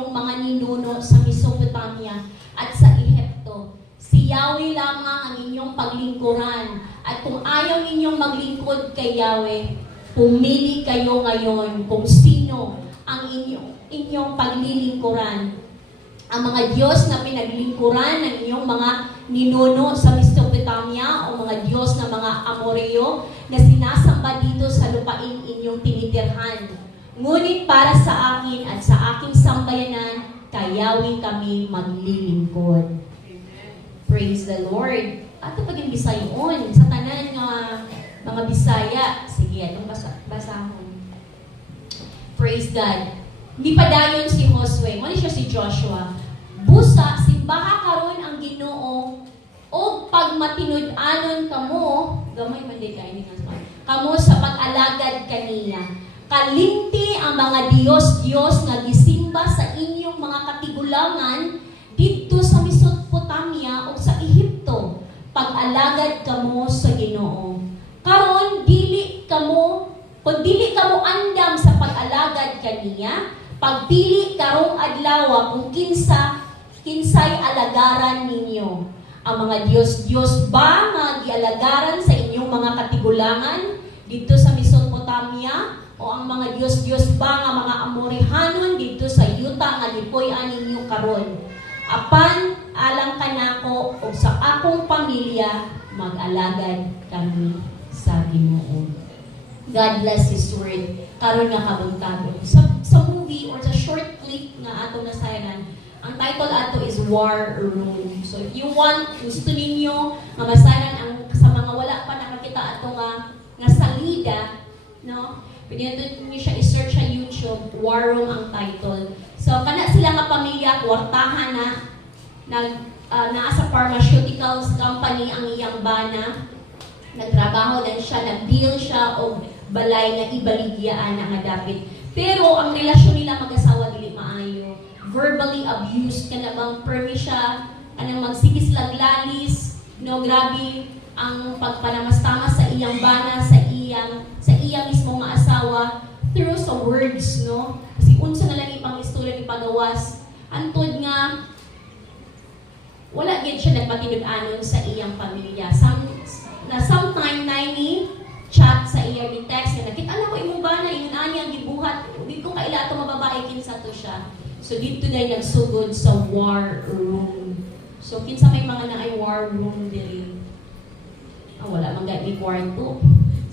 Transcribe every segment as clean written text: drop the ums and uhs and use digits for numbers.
inyong mga ninuno sa Mesopotamia at sa Ehipto. Si Yahweh lamang ang inyong paglingkuran. At kung ayaw ninyong maglingkod kay Yahweh, pumili kayo ngayon kung sino ang inyong paglilingkuran. Ang mga Diyos na pinaglingkuran ng inyong mga ninuno sa Mesopotamia o mga Diyos na mga Amoreo na sinasamba dito sa lupain inyong tinitirhan. Ngunit para sa akin at sa aking sambayanan, kay Yahweh kami maglilingkod. Praise the Lord. Ato paging Bisayon, sa tanan nga mga Bisaya. Sige, itong basahon. Praise God. Hindi pa dayon si Josue, mali siya si Joshua. Busa, simbaha karon ang Ginoo o pag matinud-anon kamo, gamay man di kayo kamo sa pag-alagad kaniya. Kalimti ang mga Diyos nga gisimba sa inyong mga katigulangan dito sa Mesopotamia o sa Ehipto. Pag-alagad kamo sa Ginoo. Karon dili kamo, kung dili kamo andam sa pag-alagad kaniya, pagpili karong adlaw kung kinsay alagaran ninyo. Ang mga Diyos ba nga gialagaran sa inyong mga katigulangan dito sa Mesopotamia? O ang mga Diyos ba nga mga Amorihanon dito sa yuta nga lipoy-an ninyo karon? Apan alang kanako o sa akong pamilya mag-alagad kami sa Ginoo. God bless His word. Karon nga kabuntagon. Sa movie or sa short clip nga atong nasayanan, ang title ato is War Room. So if you want, gusto ninyo nga masayanan ang sa mga wala pa nakakita ato nga salida, no? Pwede niyo siya i-search sa YouTube, War Room ang title. So kana sila nga pamilya kwartahan naa sa pharmaceuticals company ang iyang bana. Nagtrabaho din siya, nag-deal siya og balay nga ibaligyaan nga dapit. Pero ang relasyon nila mag-asawa dili maayo. Verbally abused kana bang permi siya, anang magsigis laglalis, no, grabe ang pagpanamastamas sa iyang bana, sa iyang mismo nga asawa through sa words, no? Kasi unsa na lang ipang istorya ni pagawas antod nga wala gid siya nagpatinud-anon sa iyang pamilya. Sometime 90 chat sa iya ni text nga nakita na ko imong bana ingon ani ang gibuhat di ko kaila ato mababae kinsa to siya. So dito na nagsugod sa war room. So kinsa may mga naay war room diri. Wala man gani kwarto.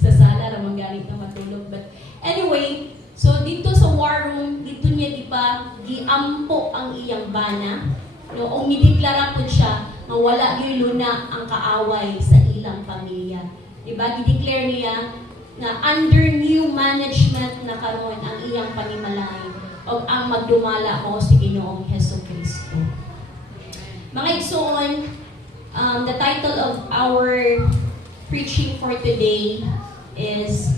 Sa sala ra man gani na matulog. But anyway, so dito sa war room, dito niya di ba giampo ang iyang bana. No, o mideklara po siya na wala gyud luna ang kaaway sa ilang pamilya. Di ba? Gideclare niya na under new management na karon ang iyang panimalay o ang magdumala ko si Ginoong Hesukristo. Mga igsoon, the title of our preaching for today is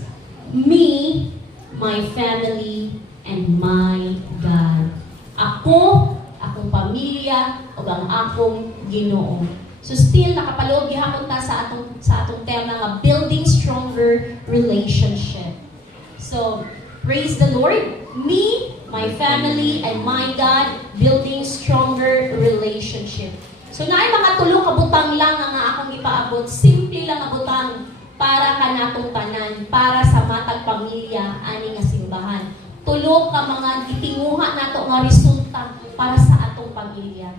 Me, My Family, and My God. Ako, akong pamilya, o ang akong Ginoo. So still nakapaloob gihapon ta sa atong tema nga building stronger relationship. So praise the Lord. Me, my family, and my God, building stronger relationship. So naay mga tulo ka butang lang nga akong ipaabot, simple lang nga butang para kanatong tanan, para sa matag pamilya ani nga simbahan. Tulo ka mga gitinguha nato nga resulta para sa atong pamilya.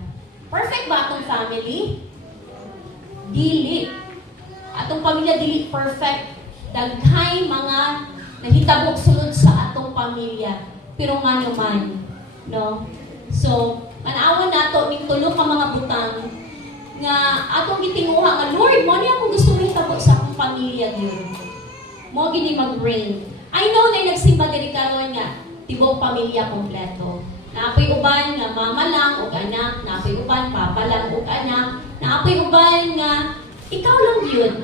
Perfect ba atong family? Dili. Atong pamilya dili perfect. Daghay mga nahitabok sulod sa atong pamilya. Pero nga naman, no? So, manawon nato ning tulo ka mga butang nga atong gitinguha nga Lord, mo ni akong gusto hitabo sa akong pamilya gyud. Mo gini mag-brain. I know na nagsimba diri karon nga tibok pamilya kompleto. Naapoy uban nga mama lang ug anak, naapoy uban papa lang ug anak, naapoy uban nga ikaw lang yun.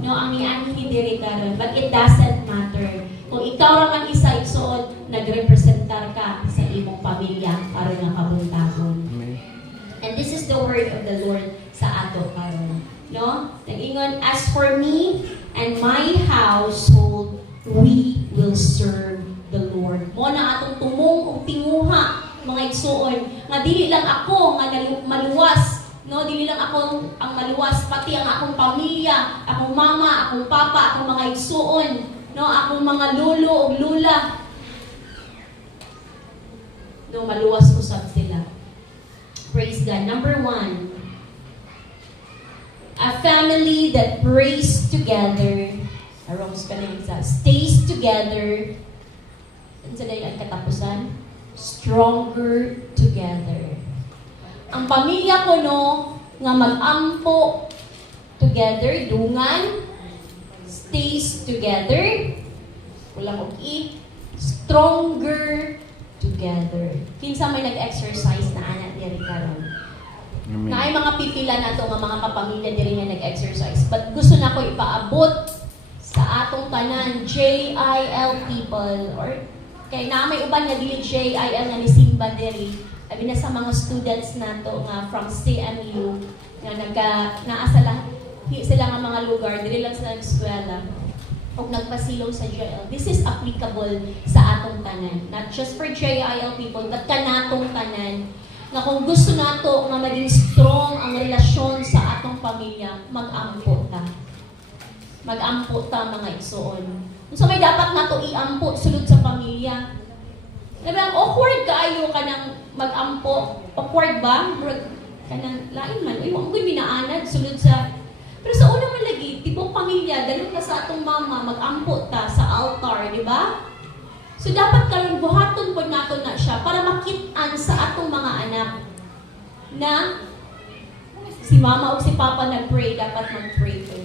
No, ang ianhi diri karon, but it doesn't matter. Kung ikaw ra man isa igsuon, nagrepresentar ka sa imong pamilya para nga kabuntagon. And this is the word of the Lord sa ato karon. No? Nag-ingon, as for me and my household, we will serve the Lord. Mo na atong tumong og tinguha mga igsuon nga dili lang ako nga maluwas, no, dili lang ako ang maluwas, pati ang akong pamilya, akong mama, akong papa, akong mga igsuon, no, akong mga lolo o lula, no, maluwas usab sila. Praise God. Number 1, a family that prays together, stays together, and sa dayon ang katapusan, stronger together. Ang pamilya ko no, nga mag-ampo together, dungan, stays together, walang og-i, stronger together. Kinsa may nag-exercise na anak diri karon. Na ay mga pipila na to nga mga kapamilya diri nga nag-exercise. But gusto na ko ipaabot sa atong tanan JIL people, or kay na may uban nga dili JIL nga ni Simba diri. Abi na sa mga students nato nga from CMU nga naa sila nga mga lugar diri lang sa eskwela og nagpasilong sa JIL. This is applicable sa atong tanan, not just for JIL people but kanatong tanan, nga kung gusto nato nga maging strong ang relasyon sa atong pamilya, mag-ampo ta. Mag-ampo ta mga igsoon. So may dapat nato iampo sulod sa pamilya. Diba, awkward kaayo ka ng mag-ampo. Awkward ba? Kanang lain man. Uy, ang good binaanad sulod sa... Pero sa una man lagi, tibok pamilya, dalo ka sa atong mama, mag-ampo ta sa altar, di ba? So dapat karon buhaton pod nato na siya para makit-an sa atong mga anak na si mama o si papa nag-pray, dapat mag-pray po.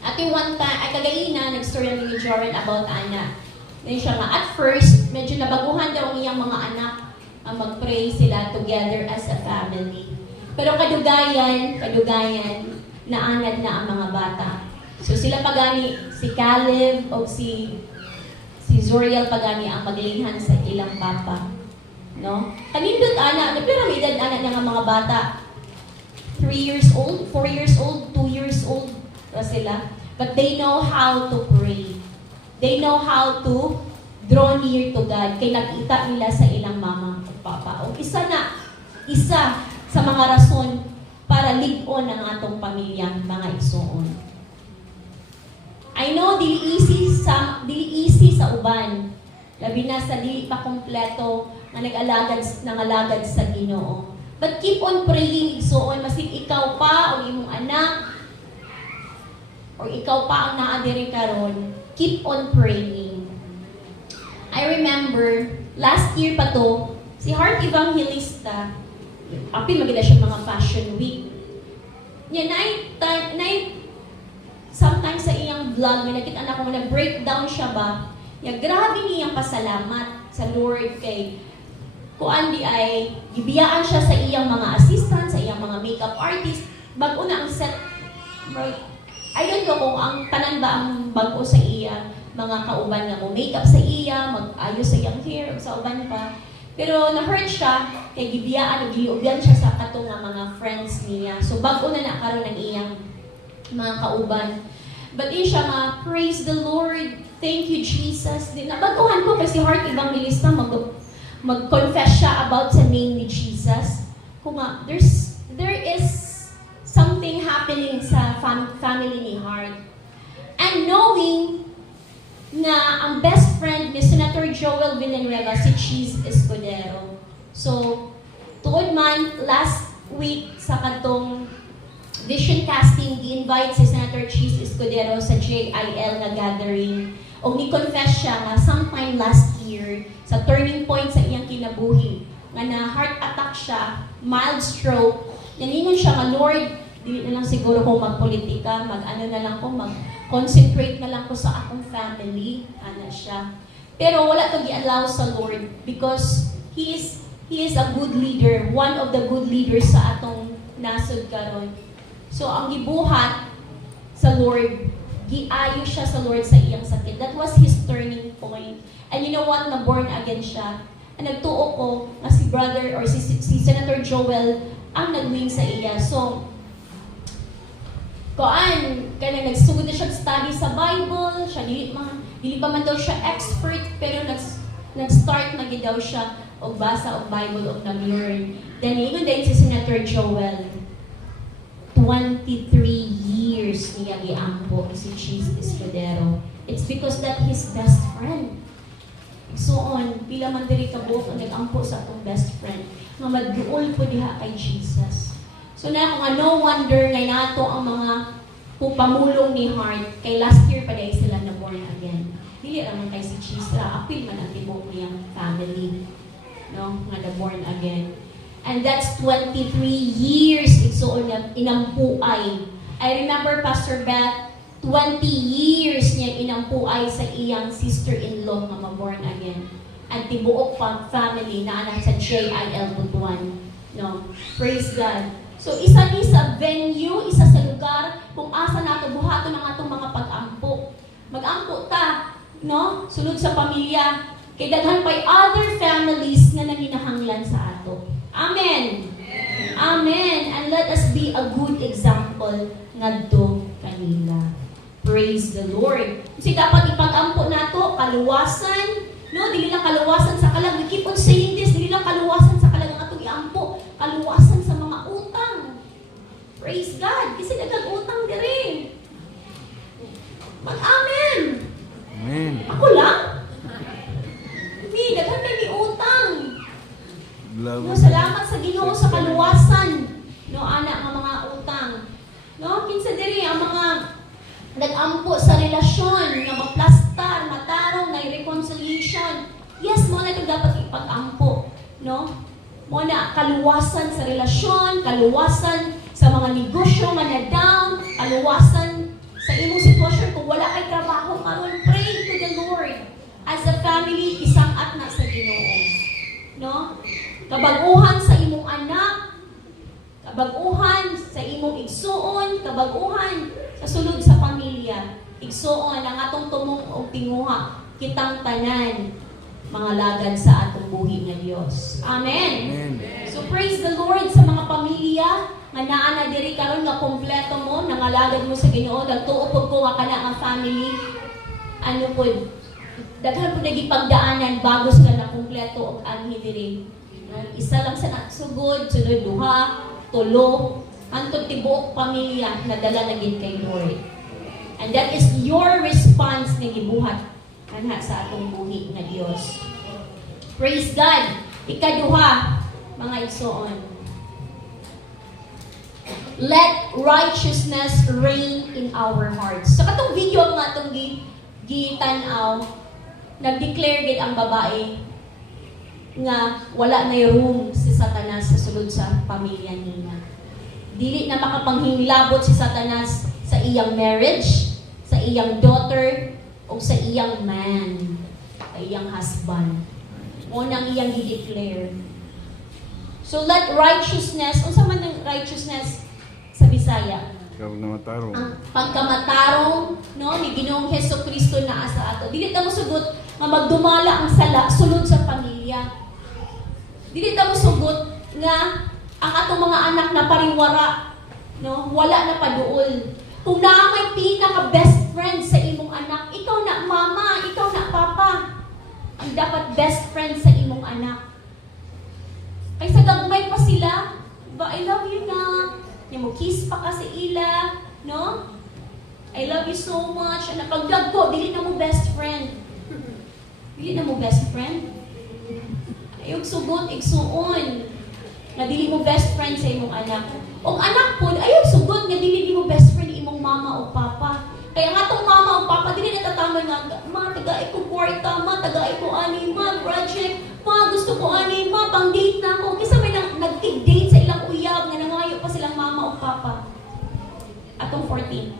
At yung one time, ay kagaina, nag-story ni Joran about anak. Then siya nga, at first, medyo nabaguhan daw ang iyang mga anak ang mag-pray sila together as a family. Pero kadugayan, naanad na ang mga bata. So sila pagani, si Caleb o si Zoriel pagani ang maglihan sa ilang papa. No? Kanindot ana, pero may edad ana ng mga bata. 3 years old, 4 years old, 2 years old sila. But they know how to pray. They know how to draw near to God. Kaya nakita nila sa ilang mama at papa. O isa sa mga rason para lig-on ang atong pamilya, mga igsoon. I know dili easy sa uban. Labi na sa dili pa kompleto nga nag-alagad sa Ginoo. But keep on praying, igsoon, masin ikaw pa o imong anak o ikaw pa ang naa diri karon, keep on praying. I remember last year pa to, si Heart Evangelista, apil maganda siya mga fashion week. Sometimes sa iyang vlog, may nakita na ko nag-breakdown siya ba, grabe niyang pasalamat sa Lord kay kuan di ay gibiyaan siya sa iyang mga assistant, sa iyang mga makeup artist, bago na ang set. I don't know kung ang tanan ba ang bago sa iya, mga kauban nga mo makeup sa iya, mag-ayos sa iyang hair, o sa uban pa. Pero na-hurt siya, kay gibiyaan, giubyan siya sa katong nga mga friends niya. So bago na nakaroon ng iyang mga kauban. But in siya nga, praise the Lord, thank you Jesus. Nabaguhan ko kasi Heart Evangelista, mag-confess siya about sa name ni Jesus. Kung nga, there is something happening sa family ni Heart. And knowing na ang best friend ni Senator Joel Villanueva, si Cheese Escudero. So, tuod man, last week sa katong vision casting, gi-invite si Senator Cheese Escudero sa JIL na gathering. O ni-confess siya nga sometime last year, sa turning point sa iyang kinabuhi, nga na heart attack siya, mild stroke, naningon siya nga, Lord, di na lang siguro kung magpolitika, mag-concentrate na lang ko sa akong family, ana siya. Pero wala to gi-allow sa Lord because He is a good leader, one of the good leaders sa atong nasod karon. So ang gibuhat sa Lord, giayo siya sa Lord sa iyang sakit. That was his turning point. And you know what? Na-born again siya. And nagtuo ko na si brother or si Senator Joel ang nag-win sa iya. So, kaya nagsugod na siya study sa Bible, siya dili pa man daw siya expert, pero nag-start na daw siya og basa og Bible og nag-learn. Then ingon din si Senator Joel, 23 years niya giampo si Cheese Escudero. It's because that his best friend. So on, pila man diri ka buok ang nag-ampo sa atong best friend nga magduol po diha kay Jesus. So na nga no wonder nga nato ang mga pupamulong ni Heart kay last year pa dahil sila na born again. Dili naman kay si Cheese apil man ang tibok niyang family, no, nga na born again. And that's 23 years igsuon na inampuay. I remember Pastor Beth, 20 years niya inampuay sa iyang sister-in-law nga ma-born again. At tibuok pa family na anak sa JIL Butuan. No? Praise God. So isa ni sa venue, isa sa lugar kung asa nato buhaton ang atong mga pag-ampo. Mag-ampo ta, no? Sunod sa pamilya. Kay daghan pa'y other families na nanginahanglan sa ato. Amen. Amen. And let us be a good example ngadto kanila. Praise the Lord. Kasi dapat ipag-ampo nato kaluwasan, no? Dili lang kaluwasan sa kalag. We keep on saying this, dili lang kaluwasan sa kalag ang atong iampo, kaluwasan sa mga utang. Praise God. Kasi daghang utang diri. Mag-amen. Amen. Ako lang? Hindi, daghan may utang. No, salamat sa Ginoo sa kaluwasan. No, anak nga mga utang. No, kinsa diri ang mga nag-ampo sa relasyon, nga maplastar, matarong, na reconciliation. Yes, mo na ito dapat ipag-ampo. No? Mo na kaluwasan sa relasyon, kaluwasan sa mga negosyo, na-down, kaluwasan sa imong sitwasyon. Kung wala kay trabaho, karon pray to the Lord. As a family, isang at na sa Ginoo. No? Kabaguhan sa imong anak, kabaguhan sa imong igsuon, kabaguhan sa sulod sa pamilya. Igsuon ang atong tumong og tinguha, kitang tanan mga lagad sa atong buhi nga Dios. Amen. Amen. So praise the Lord sa mga pamilya nga naa na diri karon nga kompleto mo, nangalagad mo sa Ginoo, nagtuo pud ko nga kana nga family. Ano pud daghan pud nagipagdaanan bago sila na kompleto og anhi diri. Isa lang sa nagsugod, sunod duha, tulo, antod tibuok pamilya na dala na gid kay Lord. And that is your response na gibuhat anha sa atong buhi nga Dios. Praise God. Ikaduha, mga igsoon. Let righteousness reign in our hearts. Sa katong video nga atong gitanaw, nag-declare gid ang babae nga wala na room si Satanas sa sulod sa pamilya niya. Dili na makapanghinglabot si Satanas sa iyang marriage, sa iyang daughter, o sa iyang man, sa iyang husband. O nang iyang i-declare. So let righteousness, unsa man ang righteousness sa Bisaya? Ikaw na matarong. Ang pagkamatarong, no, ni Ginoong Hesukristo na asa ato. Dili ta mo sugot nga magdumala ang sala sulod sa pamilya. Dili ta mo sugot nga ang atong mga anak na pariwara, no, wala na paduol. Kung naa may pinaka best friend sa imong anak, ikaw na mama, ikaw na papa. Ang dapat best friend sa imong anak. Kaysa gagmay pa sila, ba, I love you na. Mo kiss pa ka sa ila, no? I love you so much. Ang napagdagko, dili na mo best friend. Dili na mo best friend. Ayog sugot, igsuon. Nga dili mo best friend sa imong anak. O anak po, ayog sugot nga dili mo best friend imong mama o papa. Kaya nga tong mama o papa, dili natataman nga, ma, taga ko kwarta, ma, taga ko ani, ma, project, ma, gusto ko ani, ma, pang date na ako. Kisa may nag-date sa ilang uyab, nga nangayo pa silang mama o papa. Atong 14.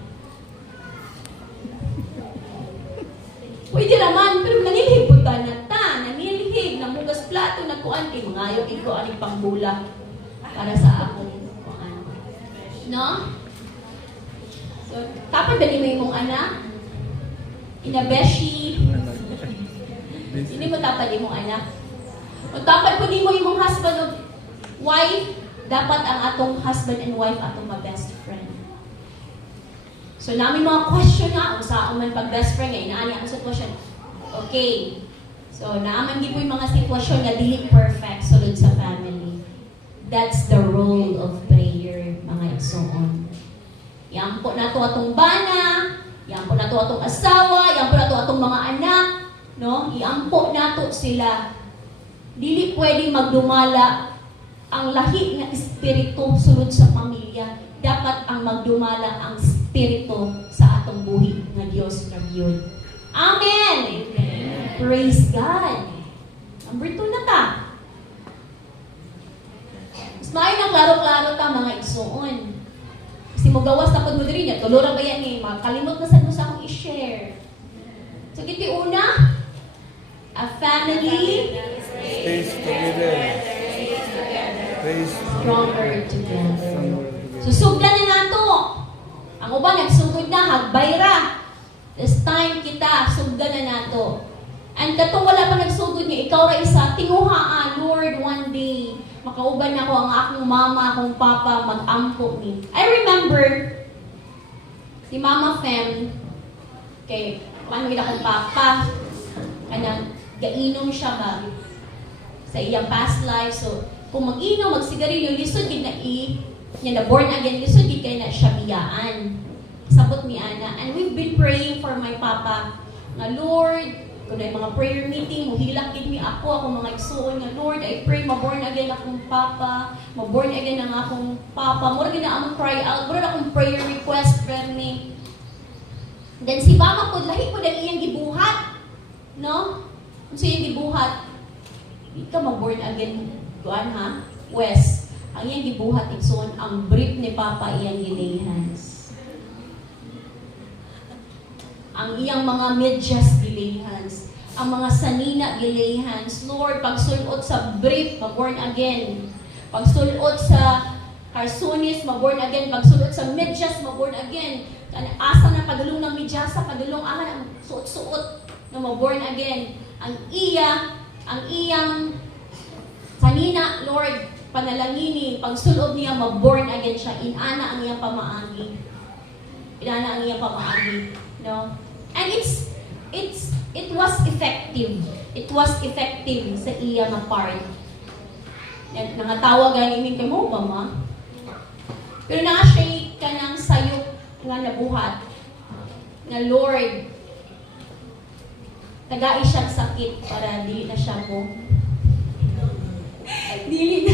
Pwede naman, pero nanilhig po ta na ta, nanilhig, namugas plato, nagkuan, kay mangayo, iko aning pangbula para sa akong kuan. No? So, tapos dali mo yung anak, inabeshi, hindi mo tapad yung anak. O tapad po di mo yung husband o wife, dapat ang atong husband and wife atong ma-best friend. So, namin mga question nga, kung saan man pag-best friend, ngayon, naani ang sitwasyon. Okay. So, naaman di po yung mga sitwasyon na dili perfect. That's the role of prayer, mga igsoon. Iampo na to atong bana, iampo na to atong asawa, iampo na to atong mga anak, no? Iampo na to sila. Dili pwede magdumala ang lahi nga espiritu sulod sa pamilya. Dapat ang magdumala ang espiritu sa atong buhi nga Dios nga yun. Amen! Amen! Praise God! Number 2 na ta. Mas maayon ang klaro-klaro ta mga igsoon. Kasi mo gawas na pag mo diri niya, tulura ba yan eh, makalimot na sa mo sa akong i-share. So, kiti una, a family Stays together. Stays stronger together. Susugdan na nato. Ang uban, nagsugod na, hagbay ra. This time kita, sugdan na nato. And katong wala pa nagsugod niya, ikaw ra isa, tinguhaan, Lord, one day, makauban ako ang akong mama, akong papa, mag-ampo ni. I remember, si Mama Fem, kay, paano akong papa, kanang, gainom siya ba, sa iyang past life, so, kung mag-inom, magsigarilyo, lisod gid na niya na born again, lisod gid kay na siya biyaan. Sabot ni Ana. And we've been praying for my papa, na Lord, kung na mga prayer meeting, muhilak gid mi akong mga igsuon nga Lord, I pray maborn again akong papa, maborn again ang akong papa. Mura gid na among cry out, mura akong prayer request Bernie. Then si mama po, lahi po dahil iyang gibuhat. No? Kung siya iyang gibuhat, di ka maborn again, kuan ha? West. Ang iyang gibuhat, igsoon, ang brief ni papa iyang gilehans. Ang iyang mga medyas gilehans. Ang mga sanina gilehans. Lord, pagsulot sa brief, maborn again. Pagsulot sa karsunis, maborn again. Pagsulot sa medyas, maborn again. Asa na padulong ng medyas, sa padulong ahan ang suot-suot na maborn again. Ang iyang sanina, Lord, panalangini, pagsulod niya, maborn again siya. Inana ang iyang pamaagi. Inana ang iyang pamaagi. No? And it was effective. It was effective sa iya nga part. Nangatawag ang imin kay mo, mama. Pero na-shake ka ng sayok nga nabuhat. Na Lord, tagai siya sakit para dili na siya mo. Dili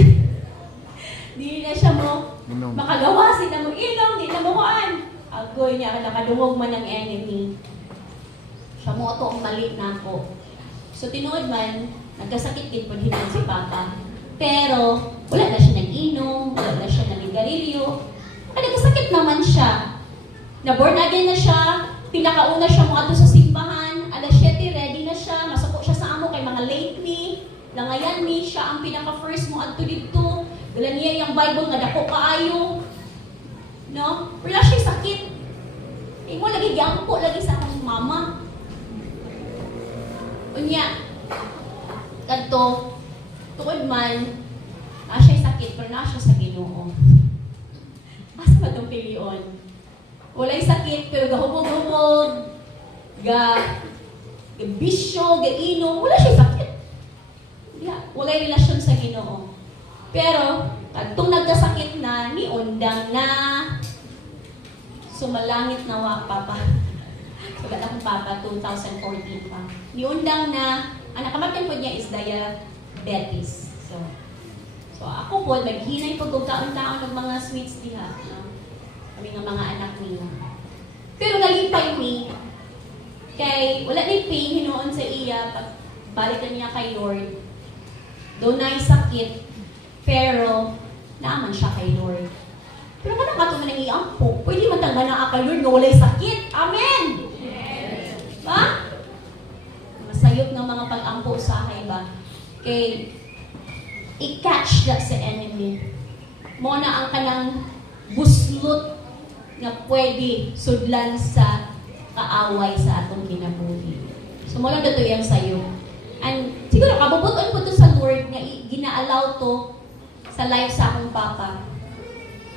na siya mo makagawa, sila mo inom, di na mo kuan. Agoy niya, nakadungog man ng enemy. Siya mo ito ang mali na ako. So, tinuod man, nagkasakit din po hinan si Papa. Pero, wala na siya nag-inom, wala na siya nag-igarilyo. Nagkasakit naman siya. Na-born again na siya, pinakauna siya mo ato sa simbahan, alas 7, ready na siya, masuko siya sa amo kay mga late me, langayan me, siya ang pinaka-first mo ato dito. Dala niya yung Bible nga dako kaayo. No? Wala siya sakit. Mo lagi giampo lagi sa akong mama. Unya, kadto, tuod man, siya sakit, pero na siya sa Ginoo. Asa ba itong pilion? Walay sakit, pero gahubog-hubog, bisyo, gainom, wala siya sakit. Walay relasyon sa Ginoo. Pero, kadtong nagkasakit na, ni undang na, sumalangit na wa, Papa. Sagat akong Papa, 2014 pa. Ni undang na, ang nakamatan po niya is diabetes. So ako po, maghinay po kung taon-taon ng mga sweets diha. No? Kami ng mga anak niya. Pero nalipay ni, kay wala ni pain hinuon sa iya, pag balikan niya kay Lord. Doon na sakit, pero naaman siya kay Lord. Pero kung nakatuman ng iampo, pwede matangga na kay Lord na walay sakit. Amen! Yes. Ba? Masayot ng mga pag-ampo sa akin ba? Kay i-catch that sa enemy. Mo na ang kanang buslot na pwede sudlan sa kaaway sa atong kinabuhi. So mo lang dito yan sa'yo. And siguro kabubuton ko to sa Lord nga gina-allow to sa life sa akong papa.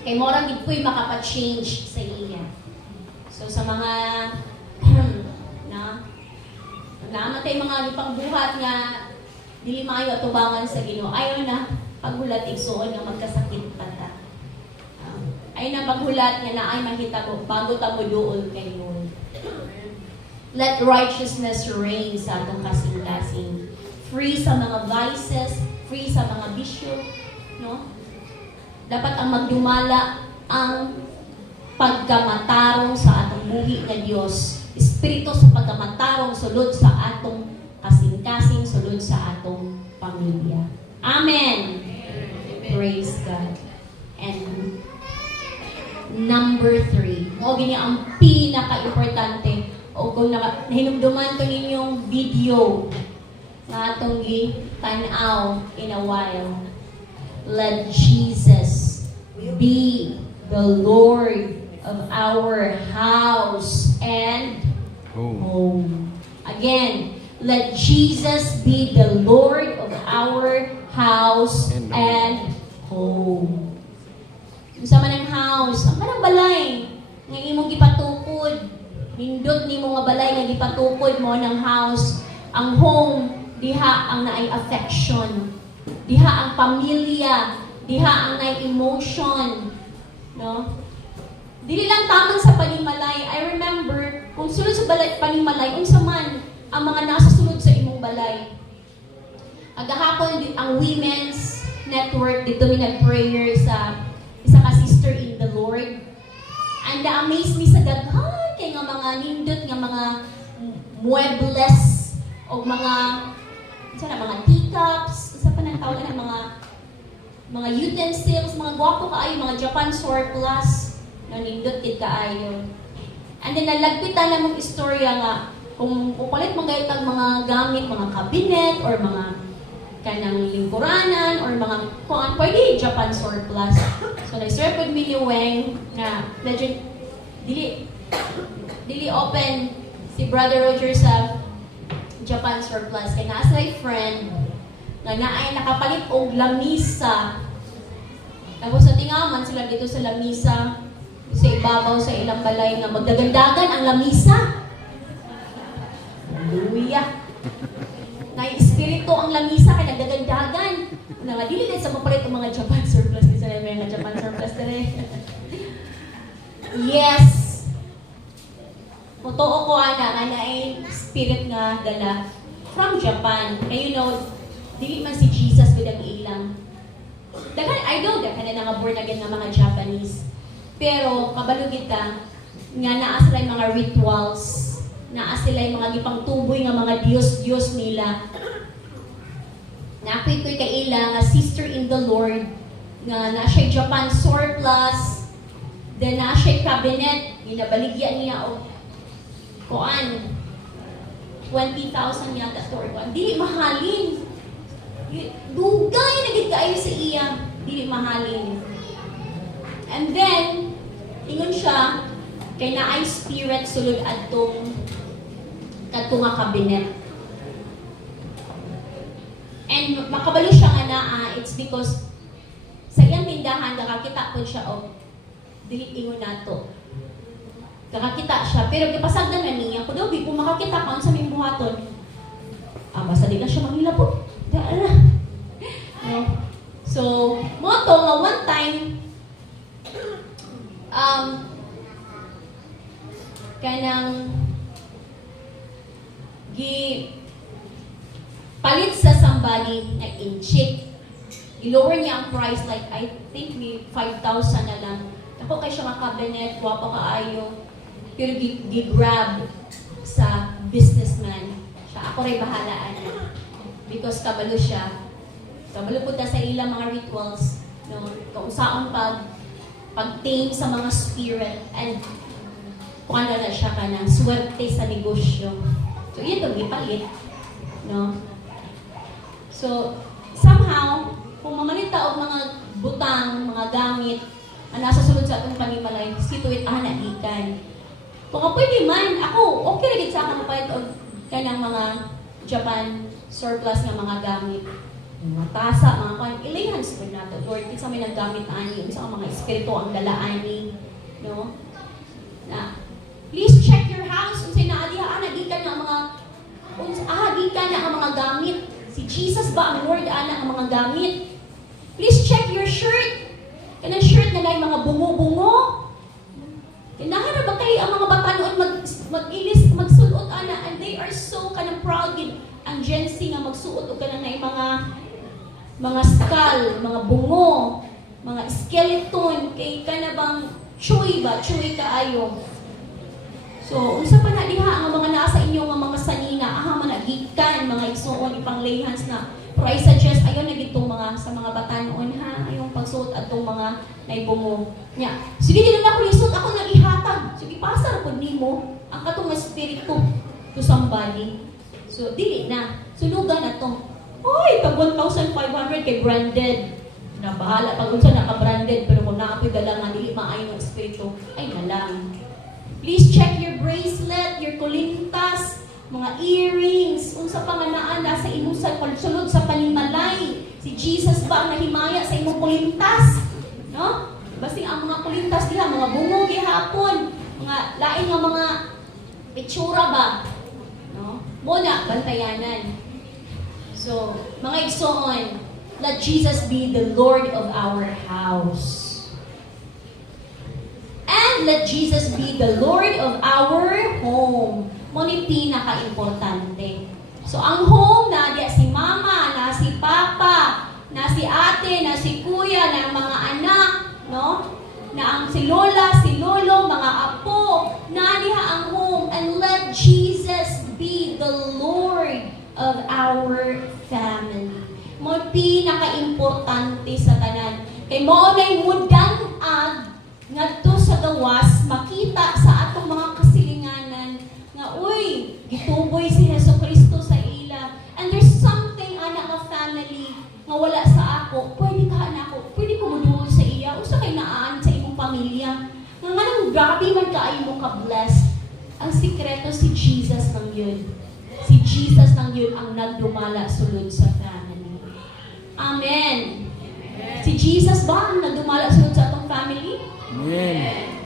Kay morang gid po'y makapa-change sa iya. So sa mga na namatay mga lupang buhat nga dili maayo atubangan sa Ginoo. Ayaw na paghulat igsuon nga magkasakit pa ta. Ay na paghulat nga naay makita ko bago ta mo duol kay Lord. Let righteousness reign sa atong kasing-kasing. Free sa mga vices, free sa mga bisyo, no? Dapat ang magdumala ang pagkamatarong sa atong buhi nga Dios. Espiritu sa pagkamatarong sulod sa atong kasing-kasing, sulod sa atong pamilya. Amen. Praise God. And number 3, mao gini ang pinaka-importante. O kung nahinumduman ko ninyong video na atong tan-aw in a while, let Jesus be the Lord of our house and home. Again, let Jesus be the Lord of our house and home. Sa manang house, ang manang balay, nga imong gipatukod, nindot ni mo nga balay nga gipatukod mo ng house. Ang home, diha ang naay affection, diha ang pamilya, diha ang naay emotion, no? Dili lang tamang sa panimalay. I remember kung sulod sa balay panimalay unsa man ang mga nasa sulod sa imong balay. Agahapon ang women's network dito mi nag-prayer sa isa ka sister in the Lord. And na-amaze mi sa daghan kay nga mga nindot nga mga muebles o mga mga teacups, isa pa nang tawag na mga utensils, mga gwapo kaayo, mga Japan surplus na nindot kit kaayo. And then nalagpitan na mong istorya nga kung upalit mo gayud tag mga gamit, mga cabinet or mga kanang lingkuranan or mga kuan pwede Japan surplus. So nag-share pod mi ni Weng na legend dili open si Brother Roger sa Japan surplus kay naa sa friend nga naay nakapalit og lamisa. Tapos sa tingaman sila dito sa lamisa sa ibabaw sa ilang balay nga magdagandagan ang lamisa. Hallelujah. Na-espiritu ang lamisa kay nagdagandagan. Nga dili din sa mapalit ang mga Japan surplus kasi may mga Japan surplus dire. Yes. Totoo ko ana nga ay spirit nga dala from Japan. Kay you know, dili man si Jesus bilang ilang. Daghan I know daghan na nga born again nga mga Japanese. Pero kabalo kita nga naa sila mga rituals, naa sila mga gipangtuboy nga mga Diyos nila. Nakoy ko'y kaila nga sister in the Lord nga na siya Japan surplus, then na siya cabinet, ginabaligyan niya o kuan 20,000 yata store kuan. Dili mahalin. Dugay na gid kaayo sa iya, dili mahalin. And then ingon siya kay naay spirit sulod adtong kadtong nga cabinet. And makabalo siya nga naa, it's because sa iyang tindahan nakakita po siya og dili ingon nato. Nakakita siya, pero gipasagdan na niya ko daw di ko makakita kon sa ming buhaton. Basta di na siya manghilabot. Dala. No. So, mo to nga one time kanang palit sa somebody na in-check. I-lower niya ang price like I think may 5,000 na lang. Ako kay siya mga cabinet, guwapo kaayo. Pero gi-grab sa businessman. Siya, ako rin bahalaan na. Because kabalo siya. Kabalo po ta sa ilang mga rituals. No? Kung saan pag-tame sa mga spirit and kung ano na siya ka ng swerte sa negosyo. So, yun itong ipalit. No? So, somehow, kung mamalita o mga butang, mga gamit, ang nasa sulod sa atong panimalay, situit ikan. Kung pwede man, ako, okay rin sa akin mapalit o kanang mga Japan surplus na mga gamit. Mga tasa, mga kwan, ilihans po nato. Lord, kinsa may naggamit ani, sa mga espiritu ang dalaani. No? Na, please check your house. Unsay naadihaan, nagikan na ang mga, gikan na ang mga gamit. Si Jesus ba ang Lord ana ang mga gamit? Please check your shirt. Kanang shirt na may mga bungo-bungo. Kailangan na ba kayo ang mga bata noon mag-ilis, magsulot ana, and they are so kanang proud gid ang Gen Z nga magsuot og kanang na mga skull, mga bungo, mga skeleton, kay kanabang chuy kaayo. So, unsa pa na diha ang mga nasa inyo nga mga sanina, managikan, mga igsuon, ipanglehans na. Pero I suggest, ayaw na gitong mga, sa mga bata noon ha, ayaw pagsuot at itong mga naibungo. Nya, sige din na ako lisuot, ako nang ihatag. Sige, pasar po nimo ang katong espiritu to somebody. So, dili na. Sulugan na to. Hoy, pag 1,500 kay branded. Na bahala pag unsa naka-branded, pero kung naapoy dala nga dili maayo ng espiritu, ay na lang. Please check your bracelet, your kulintas, mga earrings, unsa pa nga naa nasa imong sa sulod sa panimalay. Si Jesus ba ang nahimaya sa imong kulintas? No? Basi ang mga kulintas diha, mga bungo gihapon, mga lain nga mga itsura ba? No? Muna bantayanan. So, mga igsoon, let Jesus be the Lord of our house. And let Jesus be the Lord of our home. Mo ni pinaka-importante. So, ang home na diya si mama, na si papa, na si ate, na si kuya, na mga anak, no? Na ang si lola, si lolo, mga apo, na diha ang home. And let Jesus be the Lord of our family. Mo pinaka-importante sa tanan. Kay mo na'y mudang ngadto sa gawas, makita sa atong mga kasilinganan nga, uy, gituboy si Jesucristo sa ila. And there's something, anak ka family, nga wala sa ako, pwede ka na ako, pwede ko muduol sa iya, usa kay naan sa imong pamilya. Nga nga nang grabe man kaayo mo ka-blessed. Ang sikreto si Jesus nang yun. Si Jesus nang yun ang nagdumala sulod sa family. Amen. Si Jesus ba ang nagdumala sulod sa atong family? Amen.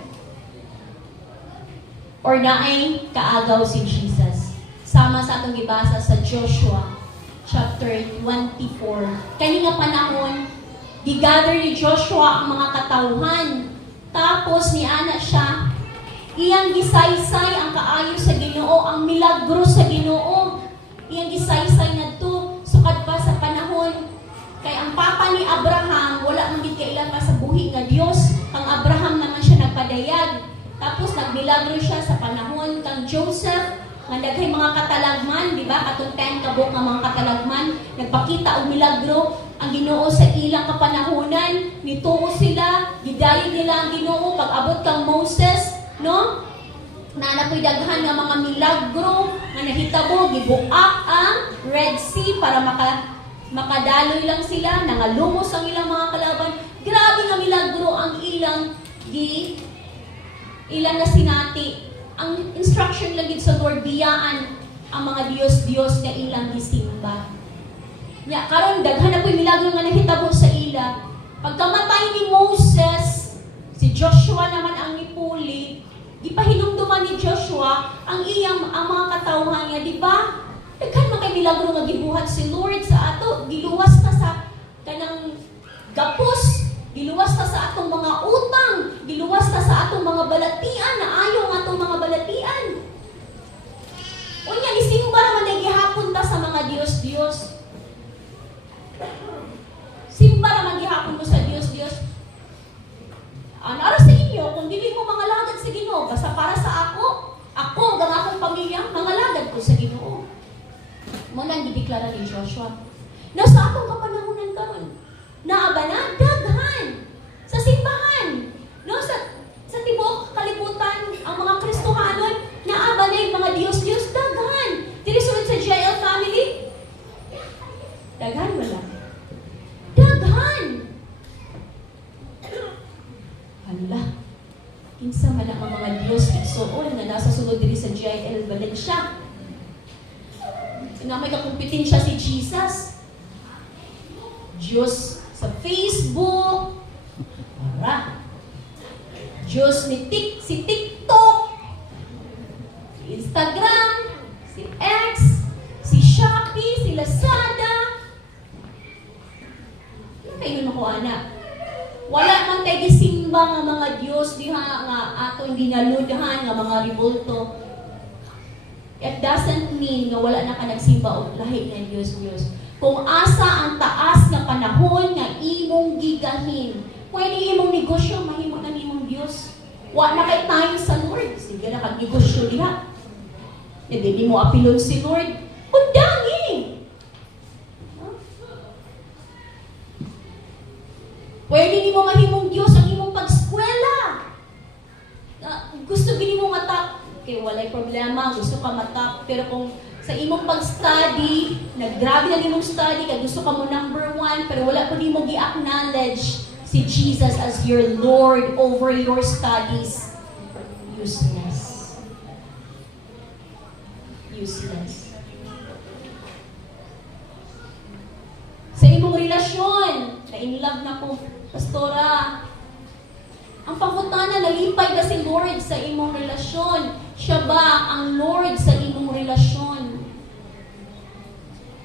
Or naay kaagaw si Jesus? Sama sa atong gibasa sa Joshua chapter 24. Kani nga panahon, gigather ni Joshua ang mga katawhan. Tapos ni ana siya, iyang gisaysay ang kaayo sa Ginoo, ang milagro sa Ginoo. Iyang gisaysay ngadto sukad pa sa panahon kay ang papa ni Abraham wala man gid kailan pa sa buhi nga Dios. Ang Abraham naman siya nagpadayag. Tapos nagmilagro siya sa panahon kang Joseph nga daghay mga katalagman, di ba? Katong 10 kabuk nga mga katalagman, nagpakita og milagro ang Ginoo sa ilang kapanahonan. Nituo sila, gidayon nila ang Ginoo pag abot kang Moses, no? Naanapoy daghan nga mga milagro nga nahitabo, gibuak ang Red Sea para makadaloy lang sila, nangalumos ang ilang mga kalaban. Grabe nga milagro ang ilang na sinati. Ang instruction lagi sa Lord, biyaan ang mga Diyos-Diyos na ilang gisimba. Nya karon daghan na po'y milagro nga nahitabo sa ila. Pagkamatay ni Moses, si Joshua naman ang nipuli. Ipahinumduman ni Joshua ang mga katawhan niya, di ba? Daghan man kay milagro nga gibuhat si Lord sa ato, giluwas ta sa kanang gapos, giluwas ta sa atong mga utang, giluwas ta sa atong mga balatian, na ayaw nga atong mga balatian. Unya isimba man ay gihapon ta sa mga Dios-Dios. Simba naman gihapon mo sa Dios-Dios. Ara sa inyo, kung dili mo mga lagad sa Ginoo, basta para sa ako ang akong pamilya, mga lagad ko sa Ginoo. Mo nang gideklara ni Joshua. Nasa atong kapanahonan karon. Naa ba na? Daghan sa simbahan. No, sa tibuok kalibutan, ang mga Kristohanon, naa ba na yung mga Diyos-Diyos? Daghan. Dili sulod sa JL family? Daghan wala. Daghan. Hala. Kinsa man ang mga Diyos igsoon na nasa sulod diri sa JL Valencia. Na may kakumpetensya si Jesus. Diyos sa Facebook. Para. Diyos si TikTok. Si Instagram. Si X. Si Shopee. Si Lazada. Kayo ko anak. Wala man tayo gisimba nga mga Diyos diha nga atong ginaludhan nga mga ribulto. It doesn't mean nga wala na ka nagsimba og lahi nga Diyos. Kung asa ang taas nga panahon nga imong gigahin, pwede imong negosyo mahimo na nimong Diyos. Wa na kay time sa Lord. Sige na kag negosyo diha. Hindi mo apilon si Lord. Kundangi. Pwede ni mo mahimong Diyos ang imong pagskwela. Gusto gini mo matap, okay, walay problema, gusto ka matap, pero kung sa imong pag-study, naggrabe na imong study, kaya gusto ka mo number 1, pero wala ko di mo gi-acknowledge si Jesus as your Lord over your studies, useless. Useless. Sa imong relasyon, na-in love na ko, Pastora, ang pangutana, nalipay ba si Lord sa imong relasyon? Siya ba ang Lord sa imong relasyon?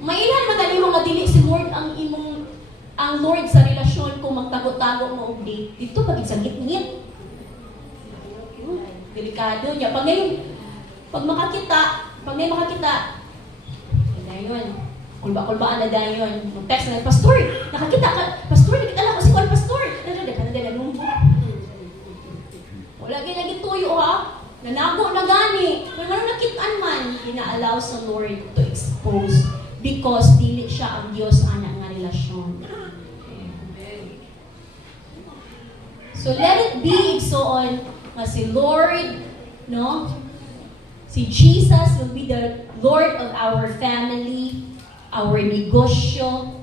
Mailan madali mo madili si Lord ang Lord sa relasyon kung magtago-tago mo og date. Dito pag isang ngit-ngit. Delikado niya. Pag makakita, dayon. Kulba-kulbaan na dayon. Mag-text na, Pastor, nakakita ka. Pastor, nakita lang ko si Juan Pastor. Wala lagi tuyo ha. Nanago na gani. Kung ano nakitaan man, ina-allow sa Lord to expose because dili siya ang Diyos anak nga relasyon. So let it be igsoon nga si Lord, no? Si Jesus will be the Lord of our family, our negosyo,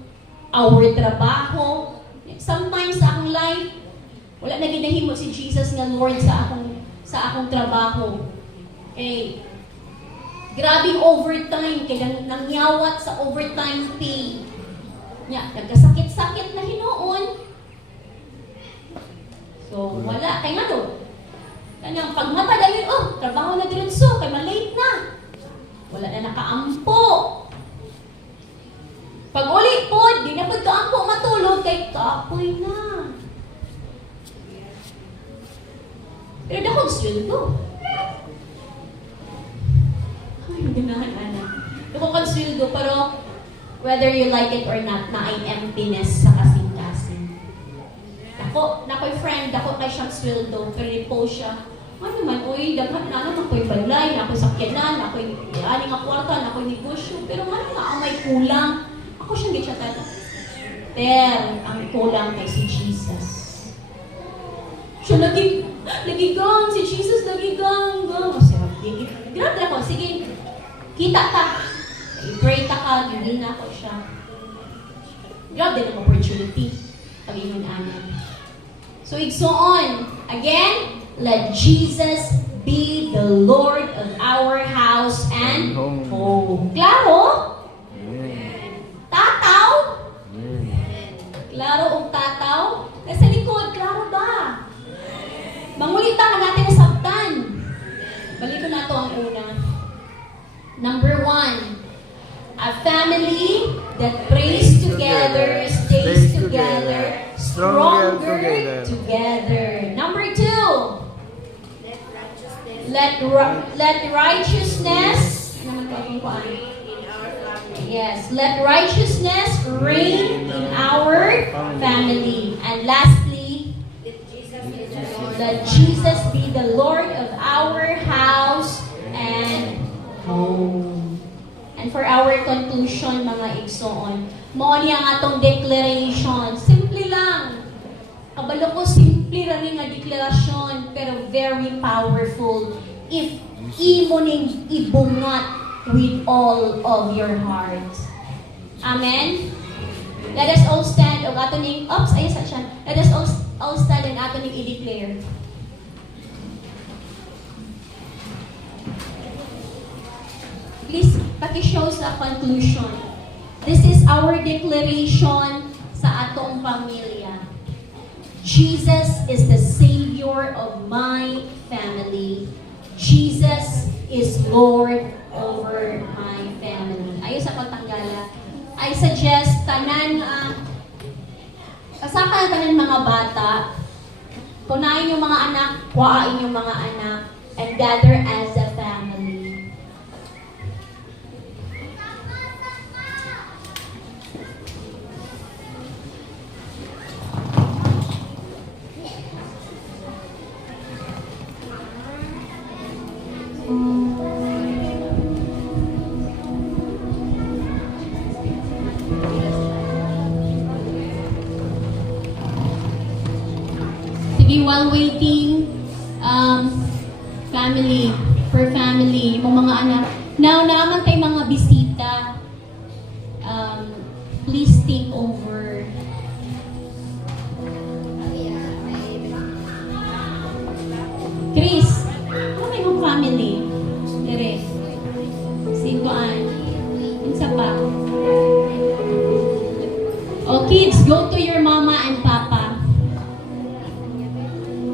our trabaho. Sometimes sa akong life, wala na ginahimo si Jesus nga Lord sa akong trabaho. Okay. Grabing overtime, kaya nangyawat sa overtime pay. Nagkasakit-sakit na hinoon. So, wala. Kaya nga do. Kanyang pagmata dahil, trabaho na diretso, kaya malate na. Wala na nakaampo. Pag uli po, di na pagkaampo matulog, kay kapoy na. Pero dakong sweldo. Ay, ganahan, anak. Dakong sweldo, pero whether you like it or not, na ay emptiness sa kasing-kasing. Nako'y friend, dako kay siyang sweldo, pero i-post siya. Ano man, daghan na ako'y balay, ako'y sakyanan, ako'y aning nga kwarta, ako'y negosyo, pero ano nga, may kulang. Ako siyang gitsatan. Pero, ang kulang kay si Jesus. Siya nagigang, si Jesus nagigang. Grabe ako, sige, kita ka. I-pray ka ka, hindi na ako siya. Grabe ng opportunity. Pag-ingon-anan. So, igsoon. Again, let Jesus be the Lord of our house and home. Klaro? Tataw? Klaro o tataw? Nasa likod, klaro ba? Mangulita ka natin na sabtan. Balik ko na ito ang una. Number 1, a family that prays together, stays together, stronger together. Number 2, let righteousness, yes, let righteousness reign in our family. And lastly, let Jesus be the Lord of our house and home. And for our conclusion, mga igsoon, mo niya nga atong declaration. Simple lang. Kabalo ko, simple ra rin nga deklarasyon, pero very powerful if imo ning ibungat with all of your heart. Amen? Let us all stand og ato ning, let us all stand and ato ning i-declare. Please, paki-show sa conclusion. This is our declaration sa atong pamilya. Jesus is the Savior of my family. Jesus is Lord over my family. Ayo sa pagtanggala. I suggest tanan ka ng mga bata, kunain yung mga anak, kuhain yung mga anak, and gather as a family. Sige, while waiting, family, per family, yung mga anak. Now, naman kay mga bisita, please take over. Chris, ano may mong family? Dire. Siguan. Insa pa? Oh, kids, go to your mama and papa.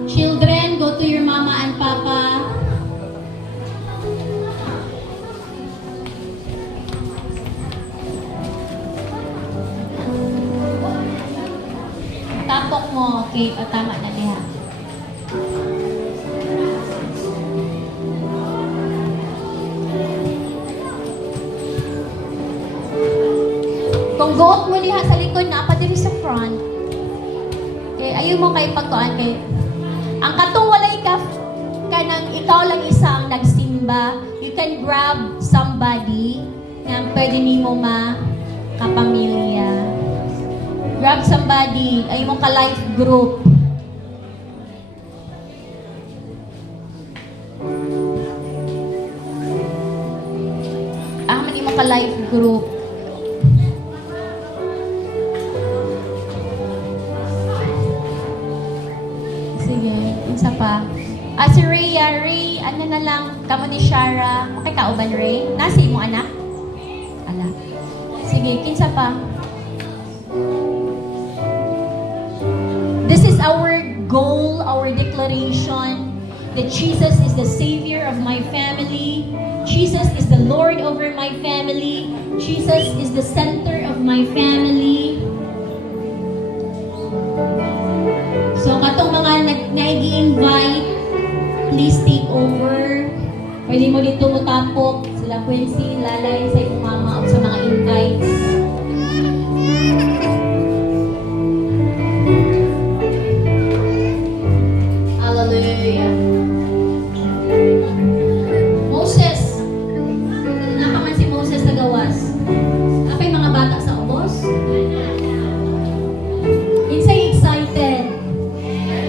Children, go to your mama and papa. Tapok mo, okay, tama na niya. Kung goot mo liha sa likod, napadiri sa front. Okay, ayaw mo kay pagkuan kay ang katong walay ka kanang ikaw lang isang nagsimba, you can grab somebody na pwede nimo kapamilya. Grab somebody, ay mo ka-life group. Man imo ka-life group. Sige, isa pa. Si Ray, ano na lang, kamo ni Shara. Okay, kauban Ray? Nasi mo anak? Ala. Sige, kinsa pa. This is our goal, our declaration, that Jesus is the Savior of my family. Jesus is the Lord over my family. Jesus is the center of my family. So, katong mga nag-i-invite, please take over. Pwede mo dito mutapok sila Quincy, Lalay, sa iyong mama o sa mga invites. Hallelujah. Moses. Nakaman si Moses sa gawas. Apay mga bata sa ubos? Insay excited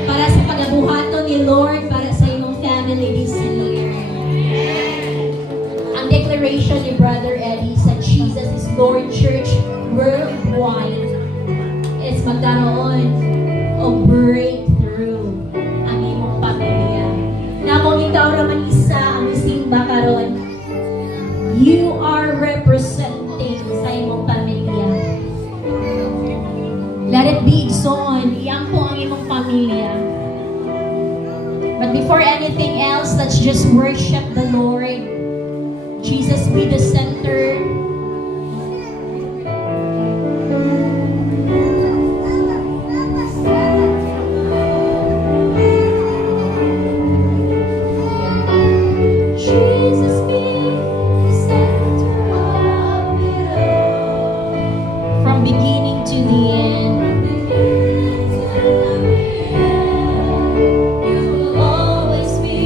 para sa pagabuhaton ni Lord para sa imong family this year. Ang declaration ni Brother Eddie sa Jesus is Lord Church worldwide is magkaroon o breakthrough ang imong pamilya. Na kung ikaw raman isa ang simba karon, you are representing sa imong pamilya. Let it be igsoon. Iyang po ang imong pamilya. But before anything else, let's just worship the Lord. Jesus be the center. Jesus be the center of it all. From beginning to the end. You will always be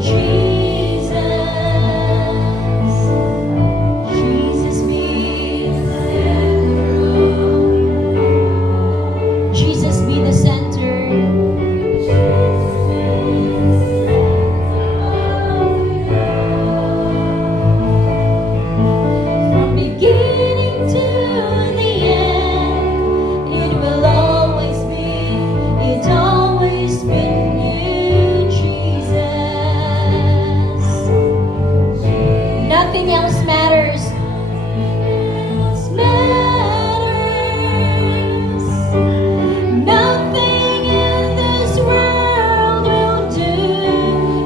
Jesus. Jesus be the center. Jesus be the center. From beginning to the end, it will always be, it's always been you, Jesus. Nothing else matters. Nothing in this world will do.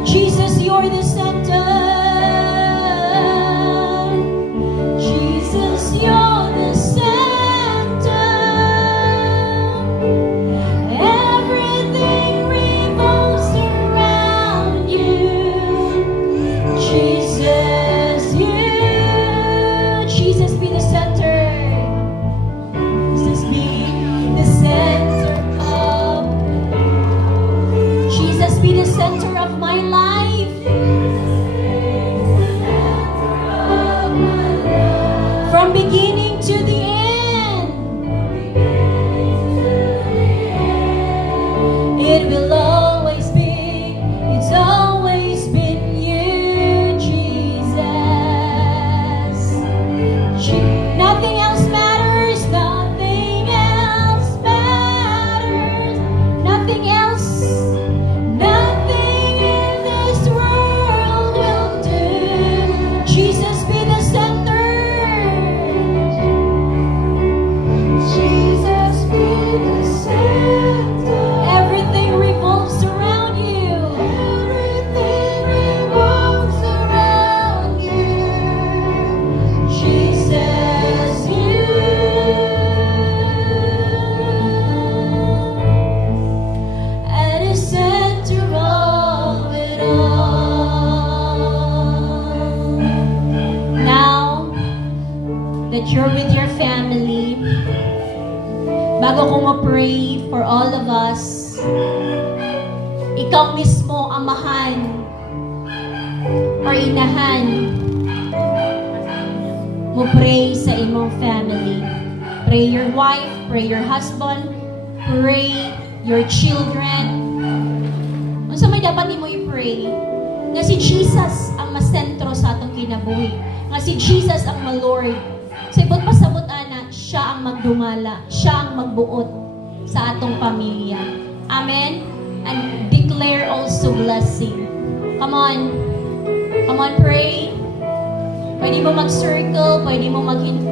Jesus, you're the center. that you're with your family. Bago ko ma-pray for all of us, ikaw mismo, amahan or inahan, mo pray sa imong family. Pray your wife, pray your husband, pray your children. Unsa may dapat nimo i-pray? Nga si Jesus ang masentro sa atong kinabuhi. Nga si Jesus ang ma-Lord. Sa ibot pasabot ana, siya ang magdumala, siya ang magbuot sa atong pamilya. Amen? And declare also blessing. Come on. Come on, pray. Pwede mo mag-circle, pwede mo Come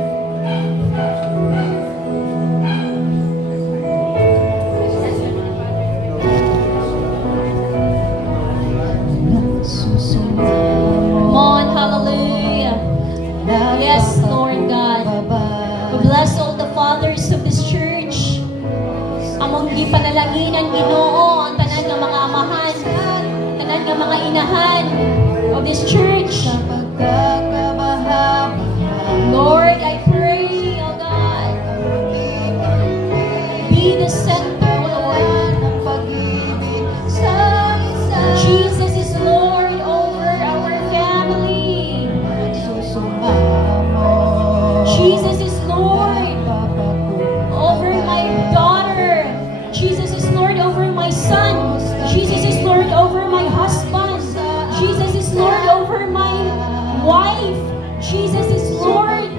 on, hallelujah. Yes, Lord God. We bless all the fathers of this church. Among gipanalaginan Ginoo ang tanan ng mga amahan, tanan ng mga inahan of this church. Lord, I pray, oh God, be the center, Lord. Jesus is Lord over our family. Jesus is Lord over my daughter. Jesus is Lord over my son. Jesus is Lord over my husband. Jesus is Lord over my wife. Jesus is Lord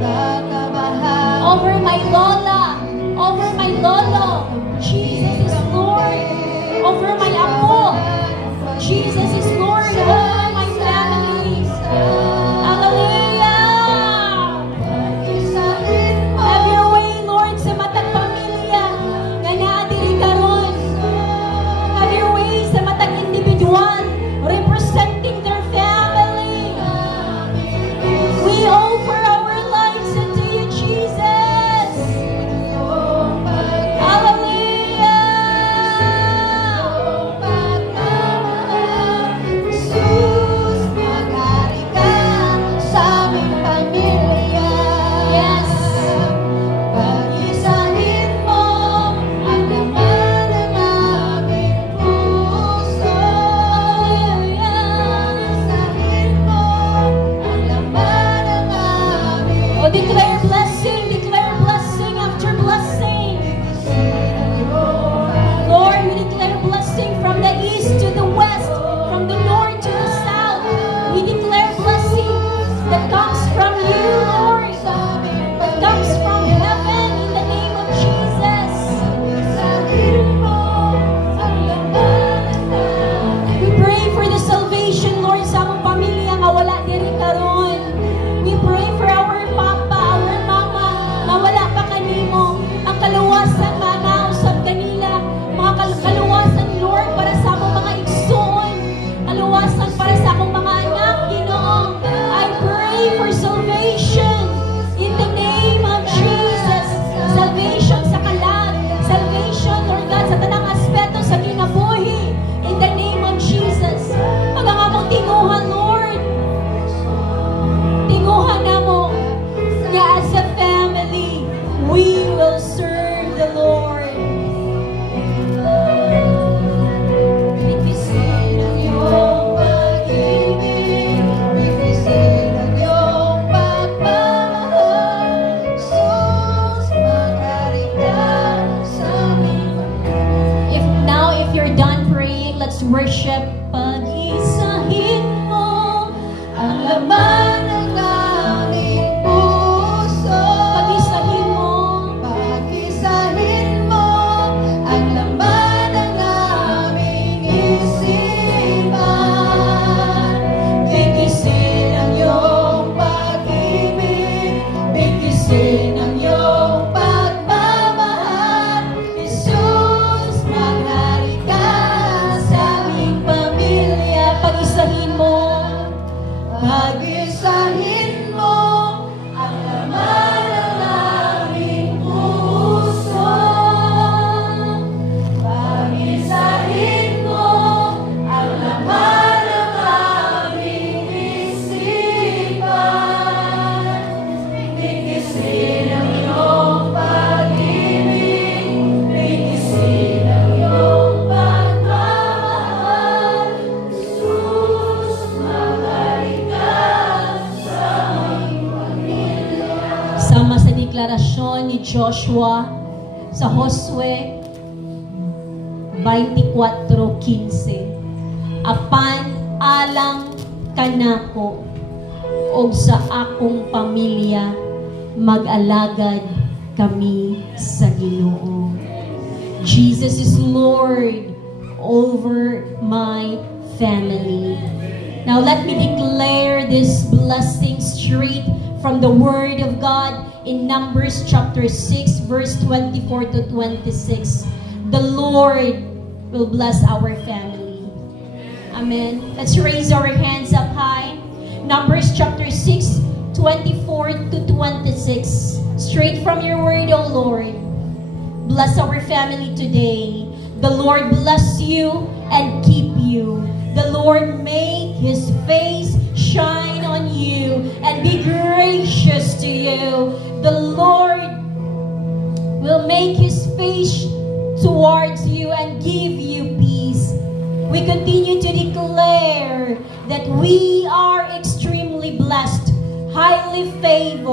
over my lola, over my lolo. Jesus is Lord over my apo. Jesus is Lord over my family. Hallelujah! Have your way, Lord, sa matag pamilya nga naadiri karon. Have your way sa matag individual representing their family. We offer our lives unto you, Jesus. Yes. Oh, declare blessing after blessing. Lord, we declare blessing from the east to the west, from the north to the south. We declare blessing that comes from you, Lord, that comes from heaven in the name of Jesus. We pray for the salvation, Lord, sa among pamilya nga wala diri karon. We pray for our papa, our mama, nga wala pa kanimo. Ang kaluwasan, manausap kanila. Mga kaluwasan, Lord, para sa among mga igsoon. Kaluwasan para sa among mga anak, Ginoo. I pray for salvation in the name of Jesus. Salvation sa kalag. Salvation, Lord God, sa tanang aspeto sa kinabuhi. In the name of Jesus. Pag ang among tinguhan, Lord, tinguhan na mo nga as a family, we will serve the Lord. Bigkisin ang iyong pag-ibig, bigkisin ang iyong pagmamahal. Sus, maghari ka sa aming Panginoon. If you're done praying, let's worship. Pag-isahin mo ang laman ng aming puso. Pag-isahin mo. Pag-isahin mo ang laman ng aming isipan. Bigkisin ang iyong pag-ibig, bigkisin ang iyong pagmamahal. Jesus, maghari ka sa aming pamilya. Pag-isahin mo. Pag-isahin mo ang laman ng aming puso. Pag-isahin mo ang laman ng aming isipan. Bigkisin deklarasyon ni Joshua sa Josue 24:15. Apan alang kanako og sa akong pamilya mag-alagad kami sa Ginoo. Jesus is Lord over my family. Now let me declare this blessing straight from the Word of God in Numbers chapter 6 verse 24 to 26. The Lord will bless our family. Amen. Let's raise our hands up high. Numbers chapter 6, 24 to 26. Straight from your Word, O Lord. Bless our family today. The Lord bless you and keep you. The Lord make His face shine on you and be gracious to you. The Lord will make His face towards you and give you peace. We continue to declare that we are extremely blessed, highly favored.